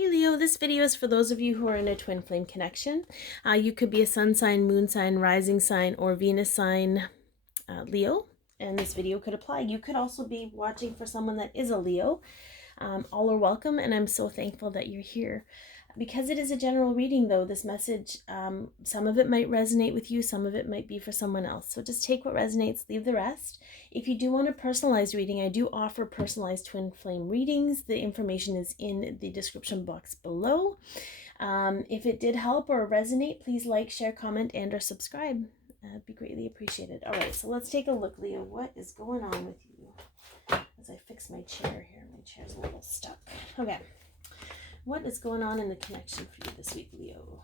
Hey Leo, this video is for those of you who are in a twin flame connection. You could be a sun sign, moon sign, rising sign, or Venus sign Leo, and this video could apply. You could also be watching for someone that is a Leo. All are welcome, and I'm so thankful that you're here. Because it is a general reading, though, this message, some of it might resonate with you, some of it might be for someone else. So just take what resonates, leave the rest. If you do want a personalized reading, I do offer personalized twin flame readings. The information is in the description box below. If it did help or resonate, please like, share, comment, and or subscribe. That'd be greatly appreciated. All right, so let's take a look, Leo. What is going on with you? As I fix my chair here. My chair's a little stuck. Okay. What is going on in the connection for you this week, Leo?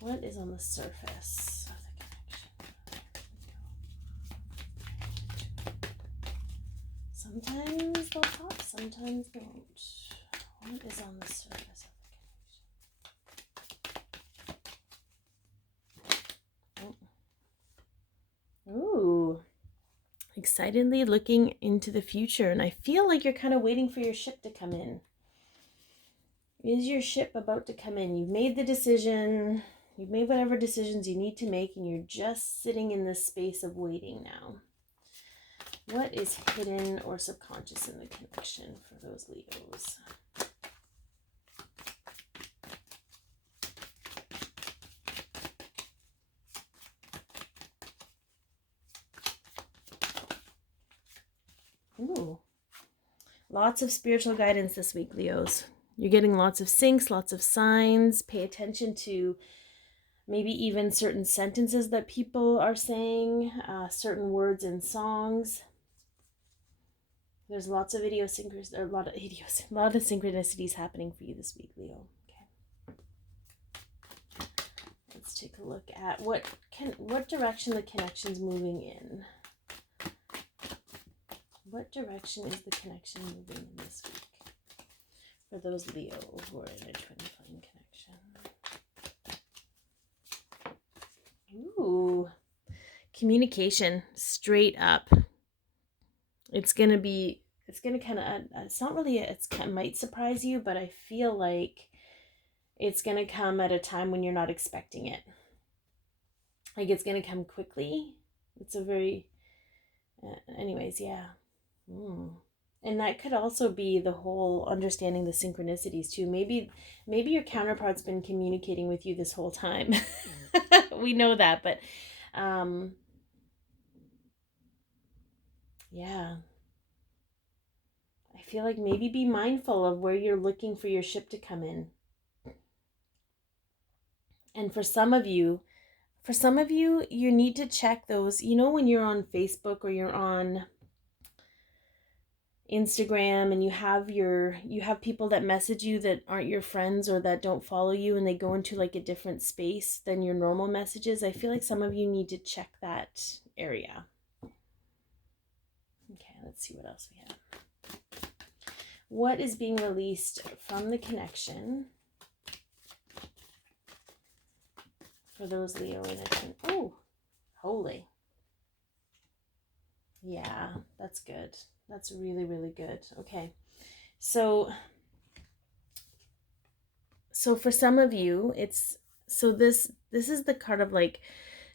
What is on the surface of the connection? Sometimes they'll talk, sometimes they won't. What is on the surface of the connection? Ooh. Excitedly looking into the future. And I feel like you're kind of waiting for your ship to come in. Is your ship about to come in? You've made the decision. You've made whatever decisions you need to make, and you're just sitting in this space of waiting now. What is hidden or subconscious in the connection for those Leos? Ooh. Lots of spiritual guidance this week, Leos. You're getting lots of syncs, lots of signs. Pay attention to maybe even certain sentences that people are saying, certain words in songs. There's lots of idiosyncrasies, or a lot of synchronicities happening for you this week, Leo. Okay. Let's take a look at what direction the connection's moving in. What direction is the connection moving in this week? For those Leo who are in a twin flame connection. Ooh. Communication, straight up. It's going to kind of, it's not really, it might surprise you, but I feel like it's going to come at a time when you're not expecting it. Like it's going to come quickly. It's a very, anyways, yeah. And that could also be the whole understanding the synchronicities too. Maybe your counterpart's been communicating with you this whole time. We know that, but yeah. I feel like maybe be mindful of where you're looking for your ship to come in. And for some of you, you need to check those, when you're on Facebook or you're on Instagram and you have people that message you that aren't your friends or that don't follow you, and they go into like a different space than your normal messages. I feel like some of you need to check that area. Okay, let's see what else we have. What is being released from the connection for those Leo in it? Oh, holy. Yeah, that's good. That's really, really good. Okay. So for some of you, this is the card of like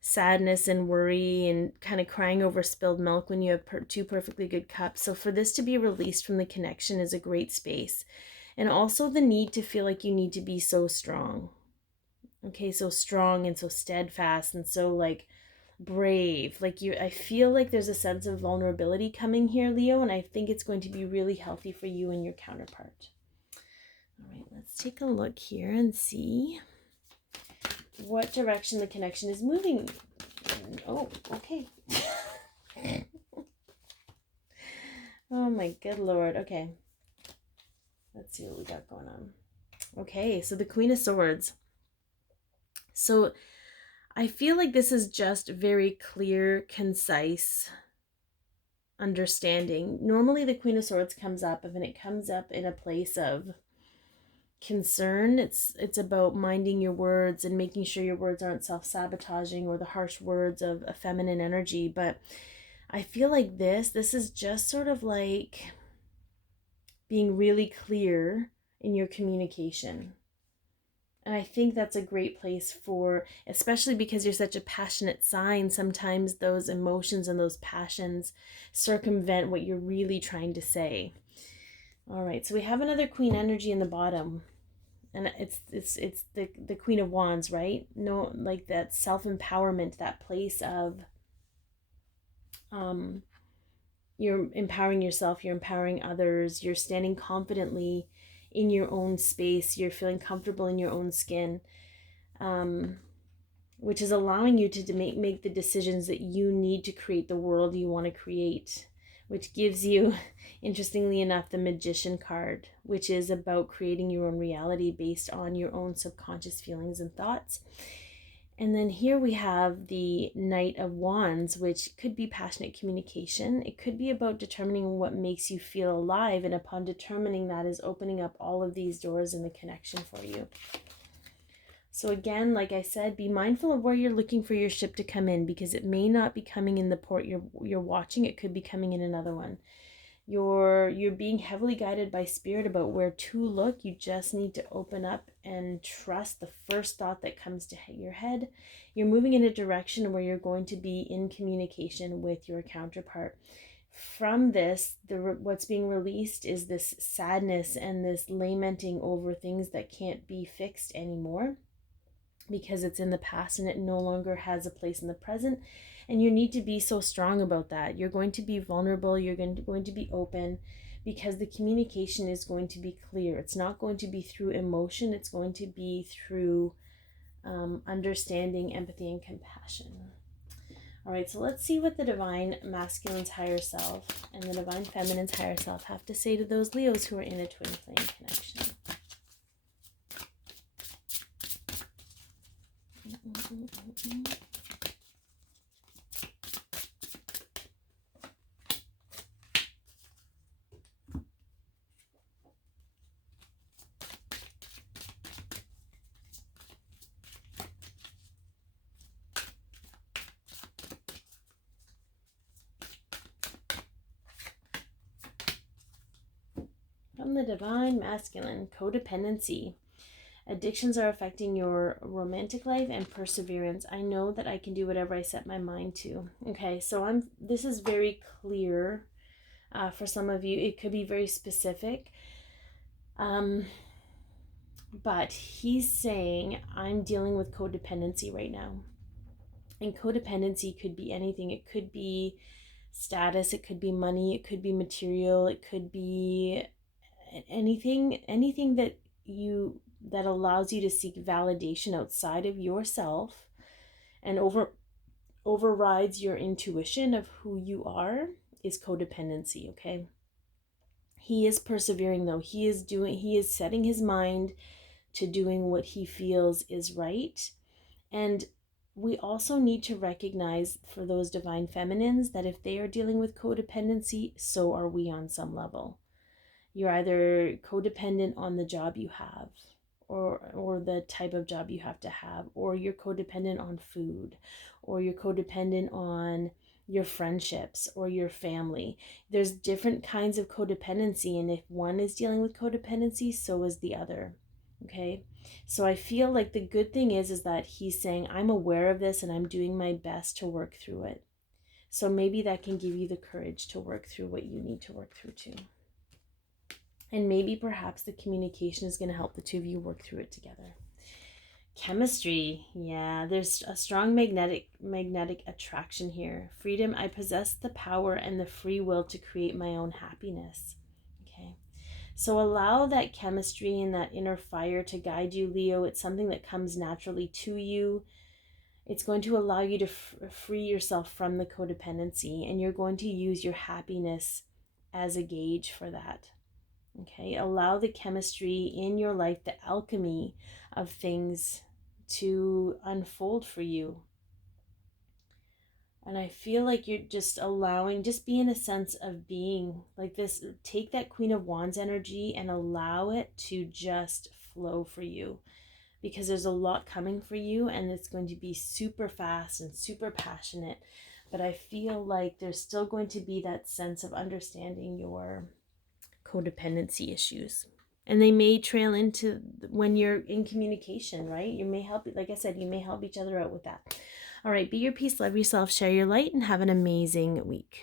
sadness and worry and kind of crying over spilled milk when you have two perfectly good cups. So for this to be released from the connection is a great space. And also the need to feel like you need to be so strong. Okay, so strong and so steadfast and so like brave. I feel like there's a sense of vulnerability coming here, Leo, and I think it's going to be really healthy for you and your counterpart. All right, let's take a look here and see what direction the connection is moving. Oh, okay. Oh my good Lord. Okay. Let's see what we got going on. Okay, so the Queen of Swords. So I feel like this is just very clear, concise understanding. Normally the Queen of Swords comes up, and it comes up in a place of concern. It's about minding your words and making sure your words aren't self-sabotaging or the harsh words of a feminine energy. But I feel like this is just sort of like being really clear in your communication. And I think that's a great place for, especially because you're such a passionate sign, sometimes those emotions and those passions circumvent what you're really trying to say. All right, so we have another Queen energy in the bottom. And it's the Queen of Wands, right? No, like that self-empowerment, that place of you're empowering yourself, you're empowering others, you're standing confidently in your own space, you're feeling comfortable in your own skin, which is allowing you to make the decisions that you need to create the world you want to create, which gives you, interestingly enough, the Magician card, which is about creating your own reality based on your own subconscious feelings and thoughts. And then here we have the Knight of Wands, which could be passionate communication. It could be about determining what makes you feel alive, and upon determining that is opening up all of these doors in the connection for you. So again, like I said, be mindful of where you're looking for your ship to come in, because it may not be coming in the port you're watching. It could be coming in another one. You're being heavily guided by spirit about where to look. You just need to open up and trust the first thought that comes to your head. You're moving in a direction where you're going to be in communication with your counterpart. From this, what's being released is this sadness and this lamenting over things that can't be fixed anymore, because it's in the past and it no longer has a place in the present. And you need to be so strong about that. You're going to be vulnerable. You're going to be open, because the communication is going to be clear. It's not going to be through emotion. It's going to be through understanding, empathy, and compassion. All right, so let's see what the Divine Masculine's higher self and the Divine Feminine's higher self have to say to those Leos who are in a twin flame connection. From the Divine Masculine, codependency. Addictions are affecting your romantic life and perseverance. I know that I can do whatever I set my mind to. Okay, so this is very clear for some of you. It could be very specific. But he's saying, I'm dealing with codependency right now. And codependency could be anything. It could be status, it could be money, it could be material, it could be anything that allows you to seek validation outside of yourself and overrides your intuition of who you are, is codependency. Okay, he is persevering though. He is setting his mind to doing what he feels is right. And we also need to recognize, for those Divine Feminines, that if they are dealing with codependency, so are we on some level. You're either codependent on the job you have, or the type of job you have to have, or you're codependent on food, or you're codependent on your friendships or your family. There's different kinds of codependency, and if one is dealing with codependency, so is the other. Okay, so I feel like the good thing is that he's saying, I'm aware of this and I'm doing my best to work through it. So maybe that can give you the courage to work through what you need to work through too. And maybe perhaps the communication is going to help the two of you work through it together. Chemistry. Yeah, there's a strong magnetic attraction here. Freedom. I possess the power and the free will to create my own happiness. Okay. So allow that chemistry and that inner fire to guide you, Leo. It's something that comes naturally to you. It's going to allow you to free yourself from the codependency, and you're going to use your happiness as a gauge for that. Okay, allow the chemistry in your life, the alchemy of things, to unfold for you. And I feel like you're just allowing, just be in a sense of being like this. Take that Queen of Wands energy and allow it to just flow for you, because there's a lot coming for you and it's going to be super fast and super passionate. But I feel like there's still going to be that sense of understanding your codependency issues And they may trail into when you're in communication, right? You may help, like I said, you may help each other out with that. All right, be your peace, love yourself, share your light, and have an amazing week.